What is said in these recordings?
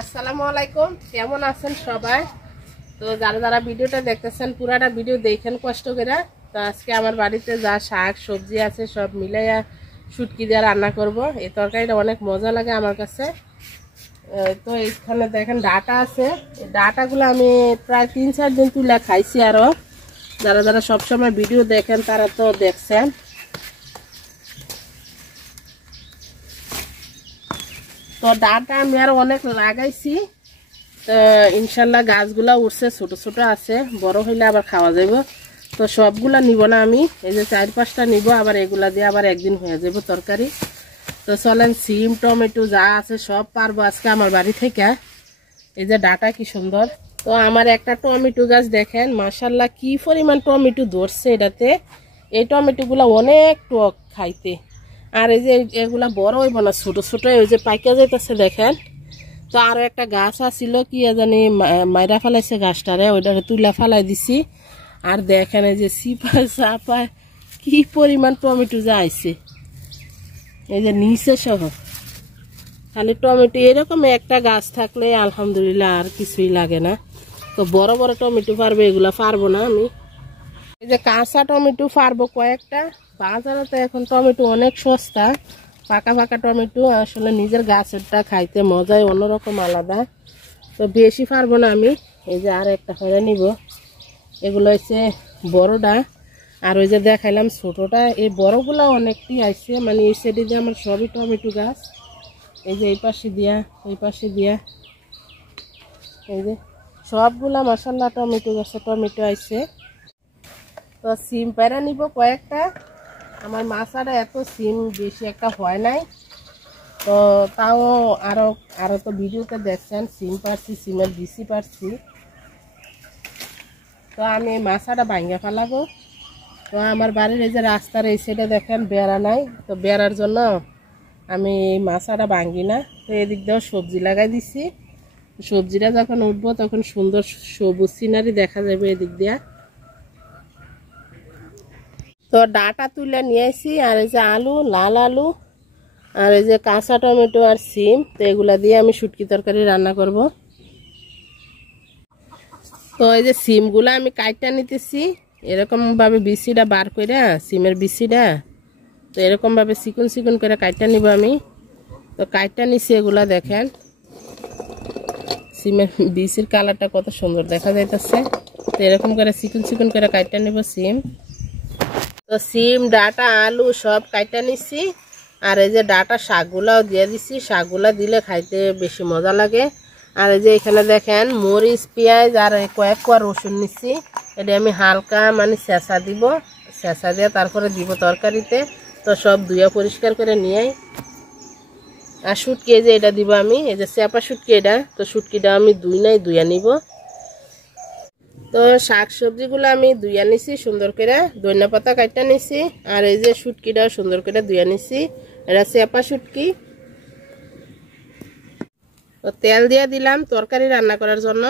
আসসালামু আলাইকুম, কেমন আছেন সবাই? তো যারা যারা ভিডিওটা দেখতেছেন পুরাটা ভিডিও দেখেন কষ্ট করে। তো আজকে আমার বাড়িতে যা শাক সবজি আছে সব মিলাইয়া শুটকি দিয়ে রান্না করব। এই তরকারিটা অনেক মজা লাগে আমার কাছে। তো এইখানে দেখেন ডাটা আছে, এই ডাটাগুলো আমি প্রায় 3-4 দিন তুলে খাইছি। আরও যারা যারা সবসময় ভিডিও দেখেন তারা তো দেখছেন। তো ডাটা আমি আরো অনেক লাগাইছি, তো ইনশাল্লাহ গাছগুলা উঠছে, ছোট ছোট আছে, বড় হইলে আবার খাওয়া যাব। তো সবগুলা নিব না আমি, এই যে 4-5টা নিব, আবার এগুলা দিয়ে আবার একদিন হয়ে যাব তরকারি। তো চলেন সিম টমেটো যা আছে সব পারবো আজকে আমার বাড়ি থেকে। এই যে ডাটা কি সুন্দর। তো আমার একটা টমেটো গাছ দেখেন, মাশাল্লাহ কি পরিমাণ টমেটো ধরছে এটাতে। এই টমেটো গুলা অনেক টক খাইতে। আর এই যে এগুলা বড় হইব না, ছোট ছোট ওই যে পাইকা যাইতেছে দেখেন। তো আরো একটা গাছ আছিল, কি জানি মাইরা ফেলাইছে গাছটারে, ওইটারে তুলা ফেলাই দিছি। আর দেখেন এই যে সিপাই চাপায় কি পরিমাণ টমেটো যা আইছে, এই যে নিচে সহ খালি টমেটো। এরকম একটা গাছ থাকলে আলহামদুলিল্লাহ আর কিছুই লাগে না। তো বড় বড় টমেটো পারবো, এগুলা পারবো না আমি। এই যে কাঁচা টমেটো পারবো কয়েকটা। বাজারে তো এখন টমেটো অনেক সস্তা, পাকা পাকা টমেটো। আসলে নিজের গাছেরটা খাইতে মজাই অন্যরকম আলাদা। তো বেশি পারবো না আমি। এই যে আর একটা করে নিব, এগুলো হচ্ছে বড়টা। আর ওই যে দেখাইলাম ছোটটা, এই বড়গুলা অনেকটি আইছে, মানে এই সাইডে দিয়ে আমার সবই টমেটো গাছ। এই যে এই পাশে দিয়া এই পাশে দিয়া এই যে সবগুলা মাশাআল্লাহ টমেটো গাছে টমেটো আইছে। তো সিম পেরা নিব কয়েকটা। আমার মাছাটা এত সিম বেশি একটা হয় নাই, তো তাও আরো আরো তো ভিডিওতে দেখছেন সিম পারছি, সিমের বিচি পারছি। তো আমি মাছাটা ভাঙ্গা ফেলাবো। তো আমার বাড়ির এই যে রাস্তার এই সাইডে দেখেন বেড়া নাই, তো বেড়ার জন্য আমি এই মাছাটা ভাঙ্গি না। তো এদিক দিয়েও সবজি লাগাই দিছি, সবজিটা যখন উঠবো তখন সুন্দর সবুজ সিনারি দেখা যাবে এদিক দিয়া। তো ডাটা তুলে নিয়ে আসি, আর এই যে আলু, লাল আলু, আর এই যে কাঁচা টমেটো আর সিম, তো এগুলা দিয়ে আমি শুটকি তরকারি রান্না করব। তো এই যে সিমগুলা আমি কাইটা নিতেছি, এরকম ভাবে বিচিটা বার করে, সিমের বিচিটা তো এরকম ভাবে চিকন চিকন করে কাইটা নিব আমি। তো কাইটা নিছি, এগুলা দেখেন সিমের বিচির কালারটা কত সুন্দর দেখা যাইতেছে। তো এরকম করে চিকন চিকন করে কাইটা নিব সিম। তো সিম ডাটা আলু সব কাইটা নিছি, আর এই যে ডাটা শাকগুলাও দিয়ে দিছি। শাকগুলা দিলে খাইতে বেশি মজা লাগে। আর এই যে এখানে দেখেন মরিচ পেঁয়াজ আর কয়েক কোয়া রসুন নিছি, এটা আমি হালকা মানে চেঁচা দিব, চেঁচা দিয়ে তারপরে দিব তরকারিতে। তো সব ধুয়ে পরিষ্কার করে নিয়ে, আর শুটকি এই যে এটা দিব আমি, এই যে চেপা শুটকি এটা। তো শুটকিটা আমি ধুইয়া নিব। তো শাক সবজিগুলো আমি ধুইয়া নিছি সুন্দর করে, ধনিয়া পাতা কাটটা নিছি, আর এই যে শুটকিটাও সুন্দর করে ধুইয়া নিছি, এটা চেপা শুটকি। তো তেল দিয়ে দিলাম তরকারি রান্না করার জন্য।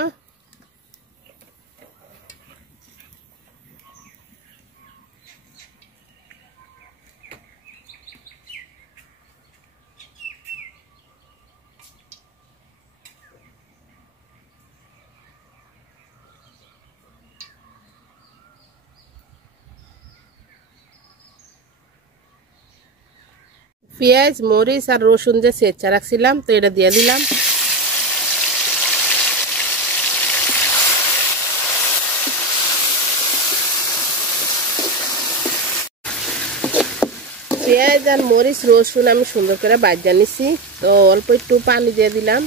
পেঁয়াজ মরিচ আর রসুন যে চেঁচা রাখছিলাম, তো এটা দিয়ে দিলাম। পেঁয়াজ আর মরিচ রসুন আমি সুন্দর করে ভাজা নিছি। তো অল্প একটু পানি দিয়ে দিলাম।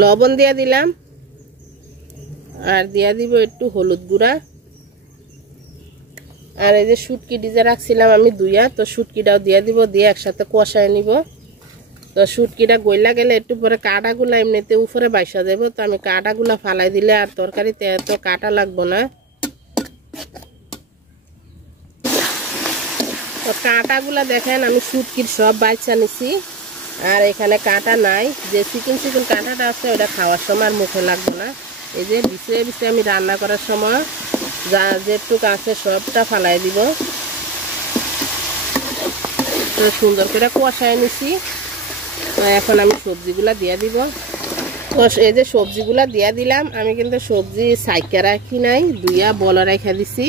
লবণ দিয়ে দিলাম, আর দিয়া দিব একটু হলুদ গুঁড়া। আর এই যে শুটকি ডিজে রাখছিলাম আমি ধুইয়া, তো শুটকিটাও দিয়ে দিব, দিয়ে একসাথে কষায় নিব। তো শুটকিটা গইলা গেলে একটু পরে কাঁটাগুলা এমনিতে উপরে বাইসা যাব, তো আমি কাঁটাগুলা ফালাই দিলে আর তরকারিতে এত কাঁটা লাগবো না। তো কাঁটাগুলা দেখেন আমি শুটকির সব বাইচা নিছি, আর এখানে কাঁটা নাই। যে চিকন চিকন কাঁটাটা আছে ওটা খাওয়ার সময় আর মুখে লাগবে না। এই যে বিছড়ে বিছড়ে আমি রান্না করার সময় যা যেটুক আছে সবটা ফালাই দিব। তো সুন্দর করে কষায় নিছি। তো এখন আমি সবজিগুলা দিয়ে দিব। তো এই যে সবজিগুলা দিয়ে দিলাম, আমি কিন্তু সবজি সাইকা রাখি নাই, ধুইয়া বলা রেখে দিছি।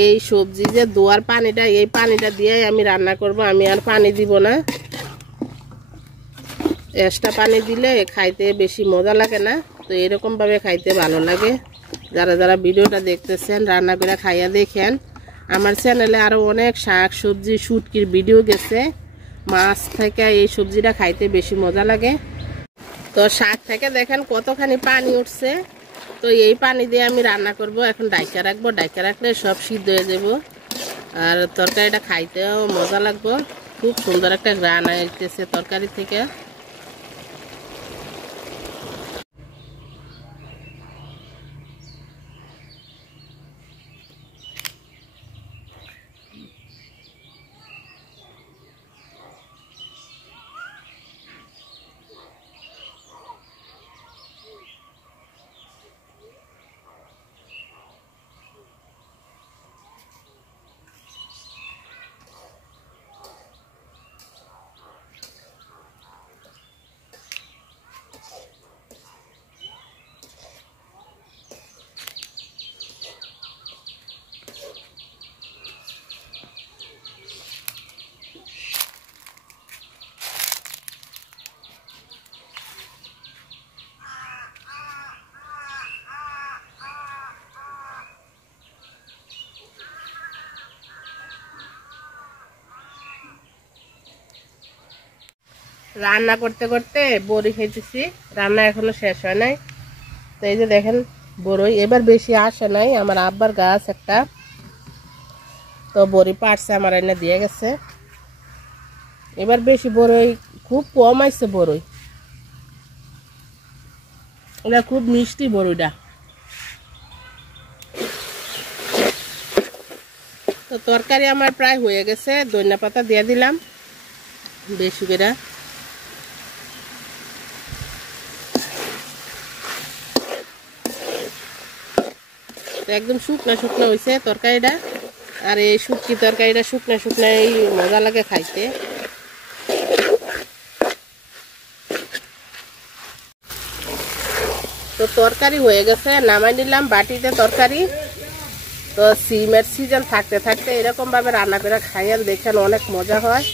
এই সবজি যে দোয়ার পানিটা, এই পানিটা দিয়ে আমি রান্না করব, আমি আর পানি দিব না। এক্সট্রা পানি দিলে খাইতে বেশি মজা লাগে না, তো এরকম ভাবে খাইতে ভালো লাগে। যারা যারা ভিডিওটা দেখতেছেন রান্না করে খাইয়া দেখেন। আমার চ্যানেলে আরো অনেক শাক সবজি শুটকির ভিডিও গেছে, মাছ থেকে এই সবজিটা খাইতে বেশি মজা লাগে। তো শাক থেকে দেখেন কতখানি পানি উঠছে। তো এই পানি দিয়ে আমি রান্না করব। এখন ডাইকা রাখবো, ডাইকা রাখলে সব সিদ্ধ হয়ে যাব আর তরকারিটা খাইতেও মজা লাগবে। খুব সুন্দর একটা ঘ্রাণ আসতেছে তরকারি থেকে। রান্না করতে করতে বড়ি খেতেছি, রান্না এখনো শেষ হয় নাই। তো এই যে দেখেন বড়ই এবার বেশি আসে নাই, আমার আব্বার গাছ একটা, তো বড়ি পাড়ছে আমার এনে দিয়ে গেছে। এবার বেশি বড়ই খুব কম আইছে বড়ই, এটা খুব মিষ্টি বড়ইটা। তো তরকারি আমার প্রায় হয়ে গেছে, ধনিয়া পাতা দিয়ে দিলাম বেশি করে। একদম শুকনা শুকনা হয়েছে তরকারিটা, আর এই শুটকি তরকারিটা শুকনা শুকনা মজা লাগে খাইতে। তো তরকারি হয়ে গেছে, নামাই নিলাম বাটিতে তরকারি। তো সিমের সিজন থাকতে থাকতে এরকম ভাবে রান্না করে খাইয়েন, দেখেন অনেক মজা হয়।